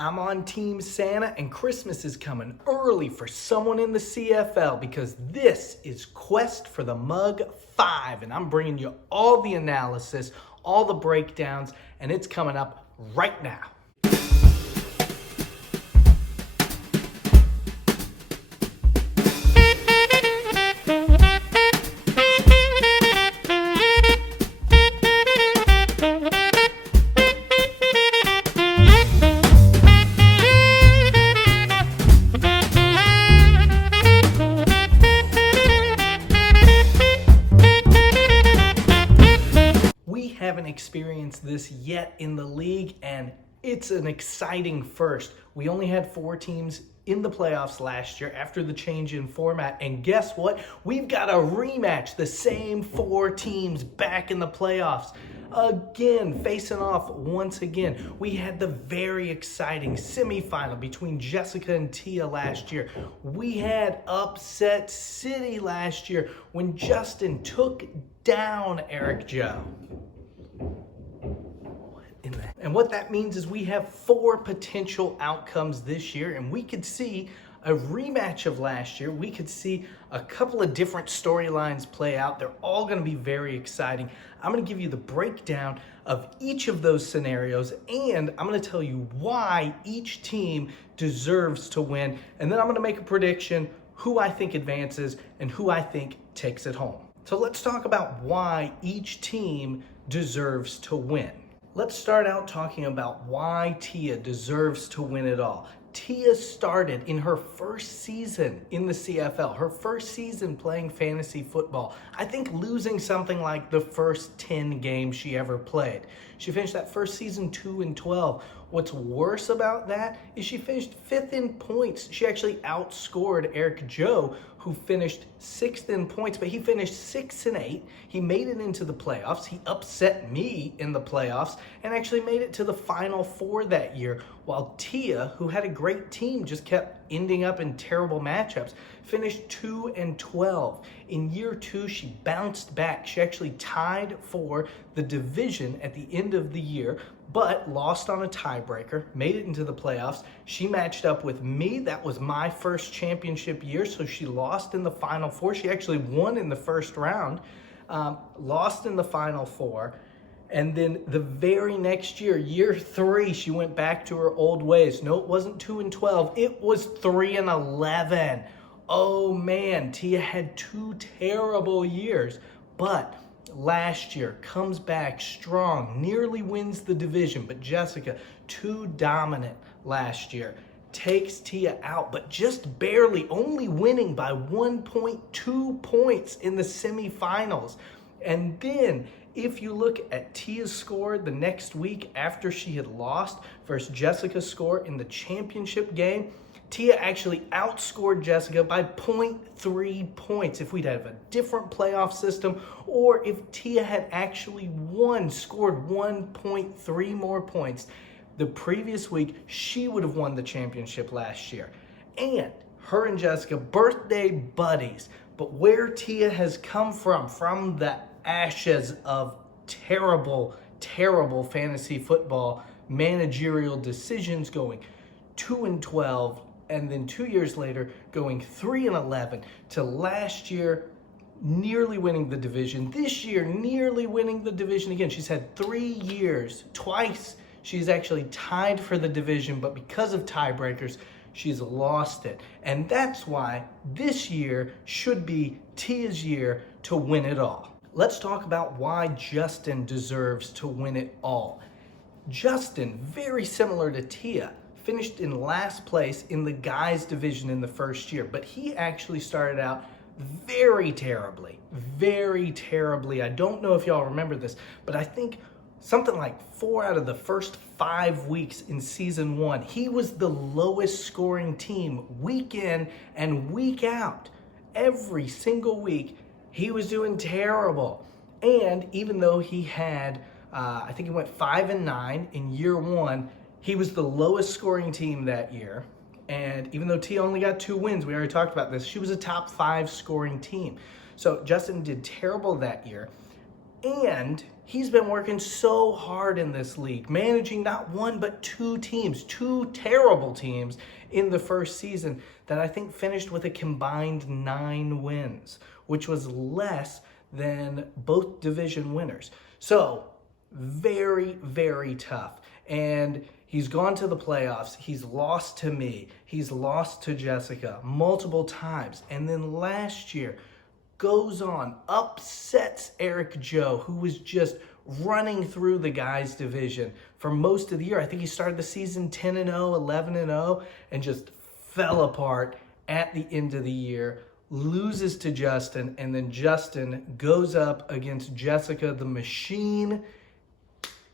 I'm on Team Santa, and Christmas is coming early for someone in the CFL because this is Quest for the Mug 5, and I'm bringing you all the analysis, all the breakdowns, and it's coming up right now. We haven't experienced this yet in the league, and it's an exciting first. We only had 4 teams in the playoffs last year after the change in format, and guess what? We've got a rematch, the same 4 teams back in the playoffs. Again, facing off once again. We had the very exciting semifinal between Jessica and Tia last year. We had Upset City last year when Justin took down Eric Joe. And what that means is we have 4 potential outcomes this year, and we could see a rematch of last year. We could see a couple of different storylines play out. They're all going to be very exciting. I'm going to give you the breakdown of each of those scenarios, and I'm going to tell you why each team deserves to win. And then I'm going to make a prediction who I think advances and who I think takes it home. So let's talk about why each team deserves to win. Let's start out talking about why Tia deserves to win it all. Tia started in her first season in the CFL, her first season playing fantasy football, I think losing something like the first 10 games she ever played. She finished that first season 2-12. What's worse about that is she finished 5th in points. She actually outscored Eric Joe, who finished 6th in points, but he finished 6-8. He made it into the playoffs. He upset me in the playoffs and actually made it to the Final Four that year, while Tia, who had a great team, just kept ending up in terrible matchups, finished 2-12. In year 2, she bounced back. She actually tied for the division at the end of the year, but lost on a tiebreaker, made it into the playoffs. She matched up with me. That was my first championship year, so she lost in the Final Four. She actually won in the first round, lost in the Final Four. And then the very next year, year 3, she went back to her old ways. No, it wasn't 2-12. It was 3-11. Oh man, Tia had 2 terrible years, but last year comes back strong, nearly wins the division, but Jessica, too dominant last year, takes Tia out, but just barely, only winning by 1.2 points in the semifinals. And then if you look at Tia's score the next week after she had lost versus Jessica's score in the championship game, Tia actually outscored Jessica by 0.3 points. If we'd have a different playoff system, or if Tia had actually scored 1.3 more points the previous week, she would have won the championship last year. And her and Jessica, birthday buddies. But where Tia has come from the ashes of terrible, terrible fantasy football managerial decisions, going 2-12, and then 2 years later going 3-11, to last year nearly winning the division, this year nearly winning the division again. She's had 3 years, twice she's actually tied for the division, but because of tiebreakers, she's lost it. And that's why this year should be Tia's year to win it all. Let's talk about why Justin deserves to win it all. Justin, very similar to Tia, finished in last place in the guys division in the first year, but he actually started out very terribly. I don't know if y'all remember this, but I think something like 4 out of the first 5 weeks in season 1, he was the lowest scoring team week in and week out. Every single week, he was doing terrible. And even though he had, I think he went 5-9 in year 1, he was the lowest scoring team that year. And even though Tia only got 2 wins, we already talked about this, she was a top 5 scoring team. So Justin did terrible that year. And he's been working so hard in this league, managing not one but two teams, two terrible teams in the first season that I think finished with a combined 9 wins, which was less than both division winners. So very, very tough. And he's gone to the playoffs. He's lost to me. He's lost to Jessica multiple times. And then last year, goes on, upsets Eric Joe, who was just running through the guys division for most of the year. I think he started the season 10-0, 11-0, and just fell apart at the end of the year, loses to Justin, and then Justin goes up against Jessica the Machine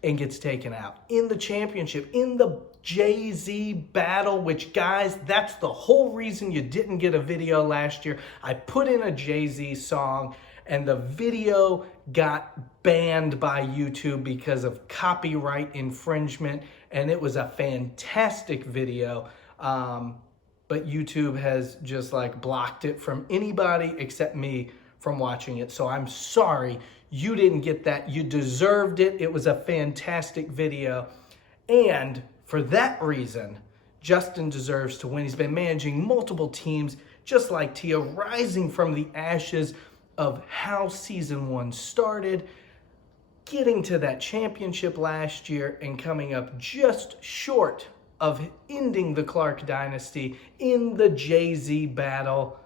and gets taken out in the championship, in the Jay-Z battle, which, guys, that's the whole reason you didn't get a video last year. I put in a Jay-Z song, and the video got banned by YouTube because of copyright infringement, and it was a fantastic video, but YouTube has just like blocked it from anybody except me from watching it. So I'm sorry you didn't get that. You deserved it. It was a fantastic video. And for that reason, Justin deserves to win. He's been managing multiple teams, just like Tia, rising from the ashes of how season 1 started, getting to that championship last year and coming up just short of ending the Clark Dynasty in the Jay-Z battle.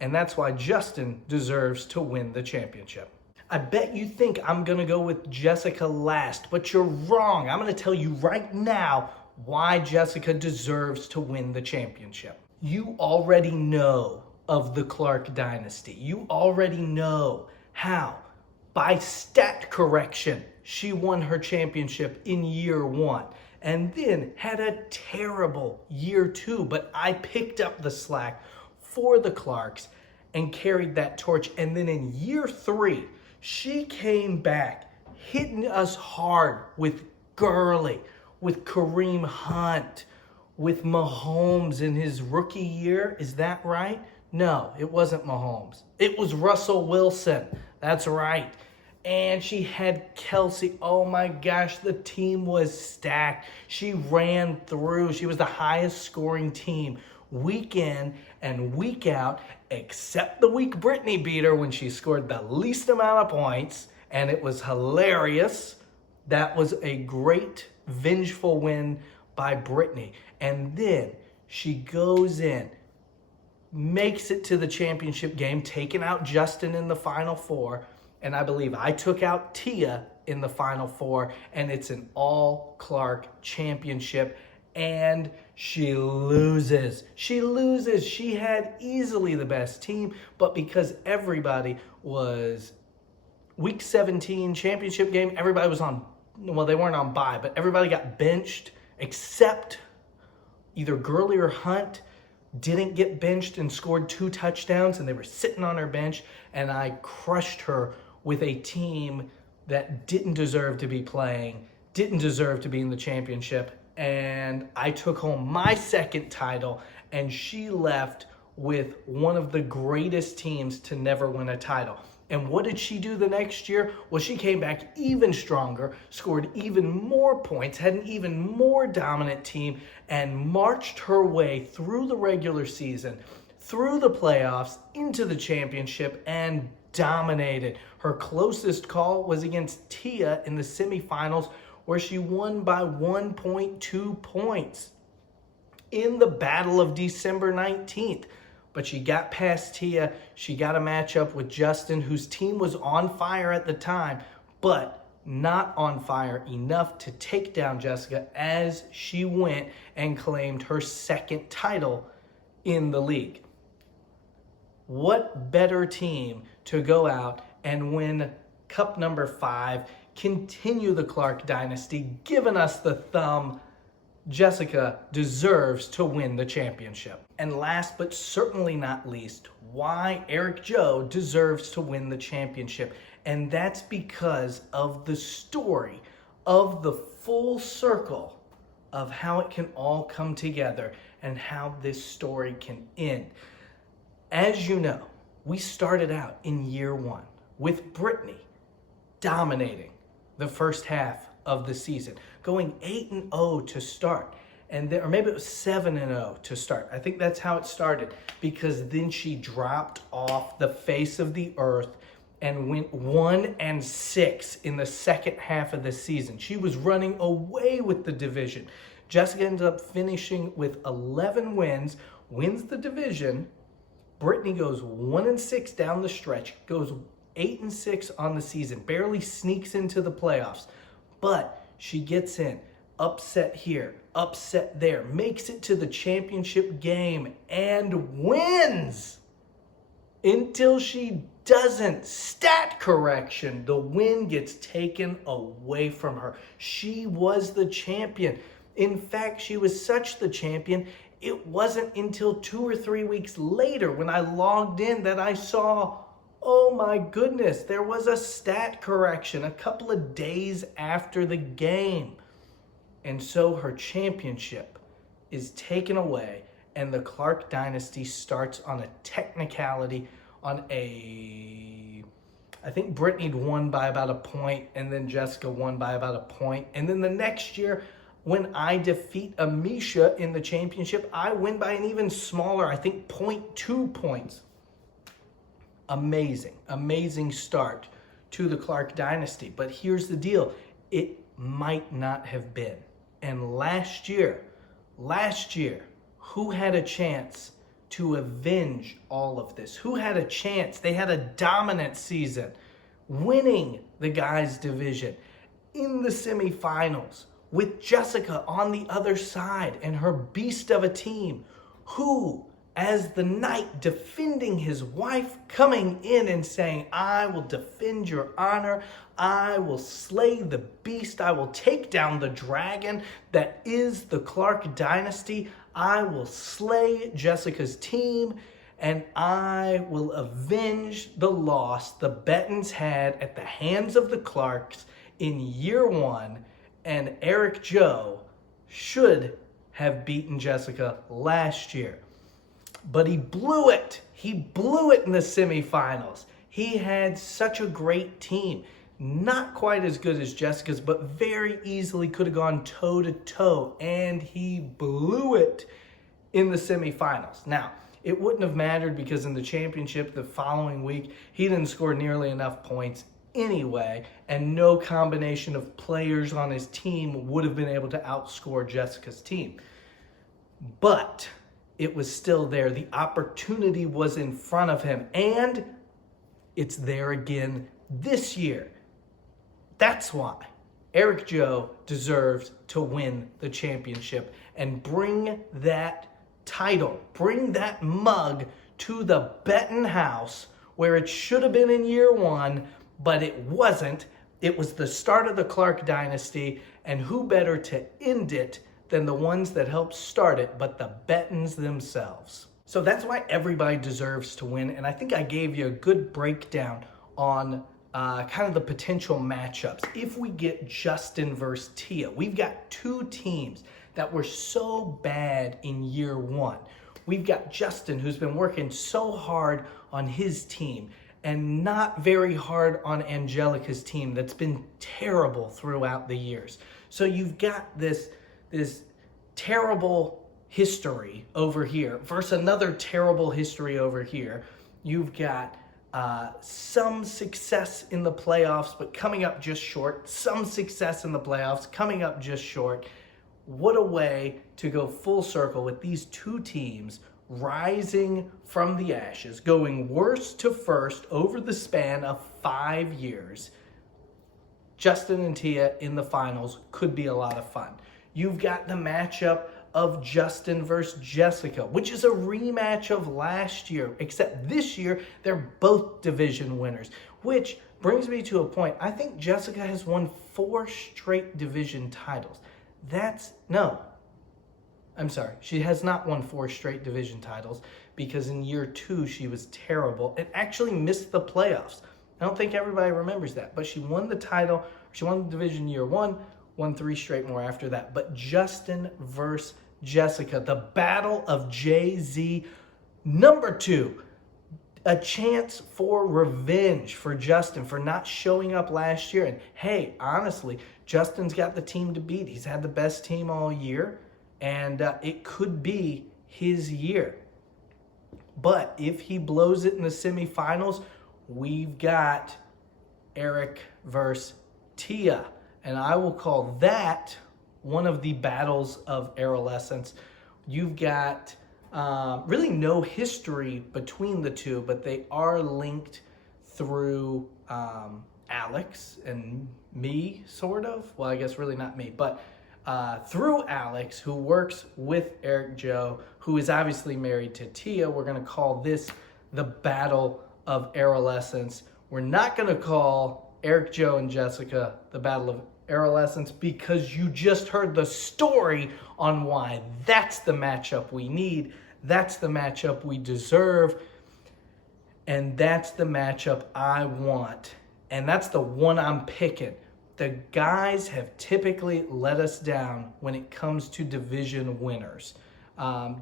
And that's why Justin deserves to win the championship. I bet you think I'm going to go with Jessica last, but you're wrong. I'm going to tell you right now why Jessica deserves to win the championship. You already know of the Clark Dynasty. You already know how, by stat correction, she won her championship in year 1 and then had a terrible year 2, but I picked up the slack for the Clarks and carried that torch. And then in year 3, she came back, hitting us hard with Gurley, with Kareem Hunt, with Mahomes in his rookie year. Is that right? No, it wasn't Mahomes. It was Russell Wilson. That's right. And she had Kelsey. Oh my gosh, the team was stacked. She ran through. She was the highest scoring team week in and week out, except the week Brittany beat her when she scored the least amount of points, and it was hilarious. That was a great vengeful win by Brittany. And then she goes in, makes it to the championship game, taking out Justin in the Final Four, and I believe I took out Tia in the Final Four, and it's an all-Clark championship. And she loses. She loses. She had easily the best team, but because everybody was week 17 championship game, everybody was on, well, they weren't on bye, but everybody got benched except either Gurley or Hunt didn't get benched and scored 2 touchdowns, and they were sitting on her bench, and I crushed her with a team that didn't deserve to be playing, didn't deserve to be in the championship. And I took home my second title, and she left with one of the greatest teams to never win a title. And what did she do the next year? Well, she came back even stronger, scored even more points, had an even more dominant team, and marched her way through the regular season, through the playoffs, into the championship, and dominated. Her closest call was against Tia in the semifinals, where she won by 1.2 points in the battle of December 19th. But she got past Tia. She got a matchup with Justin, whose team was on fire at the time, but not on fire enough to take down Jessica, as she went and claimed her second title in the league. What better team to go out and win Cup number 5, continue the Clark Dynasty, giving us the thumb? Jessica deserves to win the championship. And last but certainly not least, why Eric Joe deserves to win the championship. And that's because of the story of the full circle of how it can all come together and how this story can end. As you know, we started out in year 1 with Brittany dominating the first half of the season, going 8-0 to start. And then, or maybe it was 7-0 to start. I think that's how it started, because then she dropped off the face of the earth and went 1-6 in the second half of the season. She was running away with the division. Jessica ends up finishing with 11 wins, wins the division. Brittany goes 1-6 down the stretch, goes 8-6 on the season, barely sneaks into the playoffs, but she gets in, upset here, upset there, makes it to the championship game and wins until she doesn't. Stat correction, the win gets taken away from her. She was the champion. In fact, she was such the champion, it wasn't until 2 or 3 weeks later when I logged in that I saw, oh my goodness, there was a stat correction a couple of days after the game. And so her championship is taken away, and the Clark Dynasty starts on a technicality, I think Brittany won by about a point, and then Jessica won by about a point. And then the next year, when I defeat Amisha in the championship, I win by an even smaller, I think 0.2 points. Amazing start to the Clark Dynasty. But here's the deal. It might not have been. And last year, who had a chance to avenge all of this? Who had a chance? They had a dominant season, winning the guys' division in the semifinals with Jessica on the other side and her beast of a team, who, as the knight defending his wife, coming in and saying, I will defend your honor, I will slay the beast, I will take down the dragon that is the Clark Dynasty, I will slay Jessica's team, and I will avenge the loss the Bettons had at the hands of the Clarks in year 1, and Eric Joe should have beaten Jessica last year. But he blew it. He blew it in the semifinals. He had such a great team. Not quite as good as Jessica's, but very easily could have gone toe-to-toe, and he blew it in the semifinals. Now, it wouldn't have mattered because in the championship the following week, he didn't score nearly enough points anyway, and no combination of players on his team would have been able to outscore Jessica's team. But it was still there. The opportunity was in front of him, and it's there again this year. That's why Eric Joe deserves to win the championship and bring that title, bring that mug to the Betton house where it should have been in year 1, but it wasn't. It was the start of the Clark Dynasty, and who better to end it than the ones that helped start it, but the Bettons themselves. So that's why everybody deserves to win, and I think I gave you a good breakdown on kind of the potential matchups. If we get Justin versus Tia, we've got 2 teams that were so bad in year 1. We've got Justin, who's been working so hard on his team and not very hard on Angelica's team that's been terrible throughout the years. So you've got this terrible history over here versus another terrible history over here. You've got some success in the playoffs, but coming up just short. Some success in the playoffs, coming up just short. What a way to go full circle with these 2 teams rising from the ashes, going worst to first over the span of 5 years. Justin and Tia in the finals could be a lot of fun. You've got the matchup of Justin versus Jessica, which is a rematch of last year, except this year they're both division winners, which brings me to a point. I think Jessica has won 4 straight division titles. She has not won 4 straight division titles because in year 2 she was terrible and actually missed the playoffs. I don't think everybody remembers that, but she won the title. She won the division year 1, won 3 straight more after that. But Justin versus Jessica, the battle of Jay-Z, number 2. a chance for revenge for Justin for not showing up last year. And hey, honestly, Justin's got the team to beat. He's had the best team all year, and it could be his year. But if he blows it in the semifinals, we've got Eric versus Tia. And I will call that one of the battles of adolescence. You've got really no history between the two, but they are linked through Alex and me, sort of. Well, I guess really not me, but through Alex, who works with Eric Joe, who is obviously married to Tia. We're going to call this the Battle of Adolescence. We're not going to call Eric Joe and Jessica the Battle of Adolescence because you just heard the story on why that's the matchup we need. That's the matchup we deserve. And that's the matchup I want. And that's the one I'm picking. The guys have typically let us down when it comes to division winners.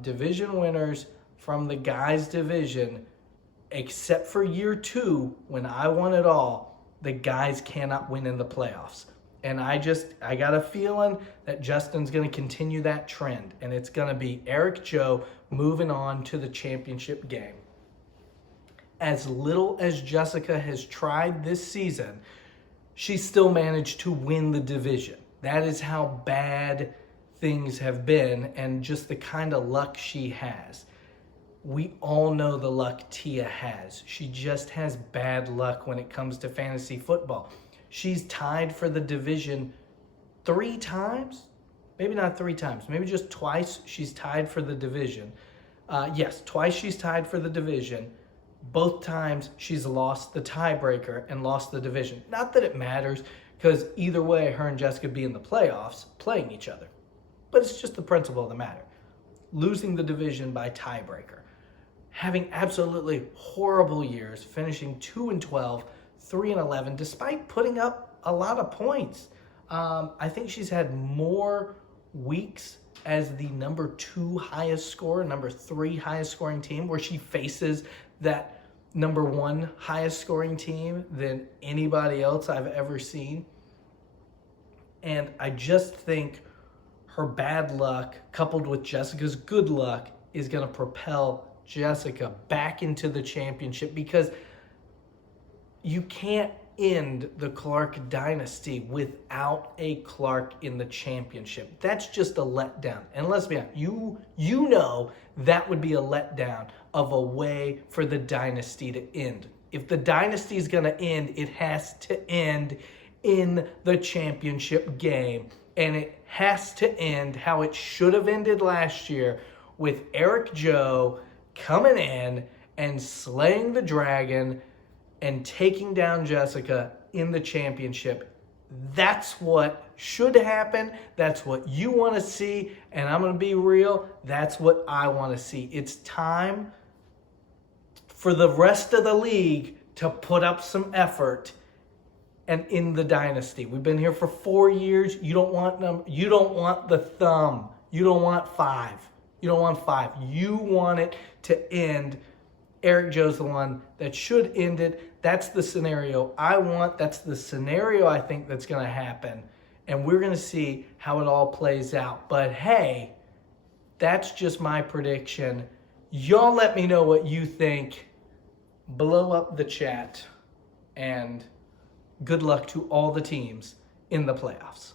Division winners from the guys' division, except for year 2, when I won it all, the guys cannot win in the playoffs. And I got a feeling that Justin's going to continue that trend. And it's going to be Eric Joe moving on to the championship game. As little as Jessica has tried this season, she still managed to win the division. That is how bad things have been and just the kind of luck she has. We all know the luck Tia has. She just has bad luck when it comes to fantasy football. She's tied for the division 3 times. Maybe not 3 times. Maybe just twice she's tied for the division. Yes, twice she's tied for the division. Both times she's lost the tiebreaker and lost the division. Not that it matters, because either way, her and Jessica be in the playoffs playing each other. But it's just the principle of the matter. Losing the division by tiebreaker. Having absolutely horrible years, finishing 2-12, 3-11, despite putting up a lot of points. I think she's had more weeks as the number 2 highest scorer, number 3 highest scoring team, where she faces that number 1 highest scoring team than anybody else I've ever seen. And I just think her bad luck, coupled with Jessica's good luck, is going to propel Jessica back into the championship, because you can't end the Clark Dynasty without a Clark in the championship. That's just a letdown. And let's be honest, you know that would be a letdown of a way for the dynasty to end. If the dynasty is going to end, it has to end in the championship game. And it has to end how it should have ended last year, with Eric Joe coming in and slaying the dragon and taking down Jessica in the championship. That's what should happen. That's what you want to see. And I'm going to be real. That's what I want to see. It's time for the rest of the league to put up some effort and in the dynasty. We've been here for 4 years. You don't want the thumb. You don't want 5. You don't want 5. You want it to end. Eric Joe's the one that should end it. That's the scenario I want. That's the scenario I think that's going to happen. And we're going to see how it all plays out. But hey, that's just my prediction. Y'all let me know what you think. Blow up the chat. And good luck to all the teams in the playoffs.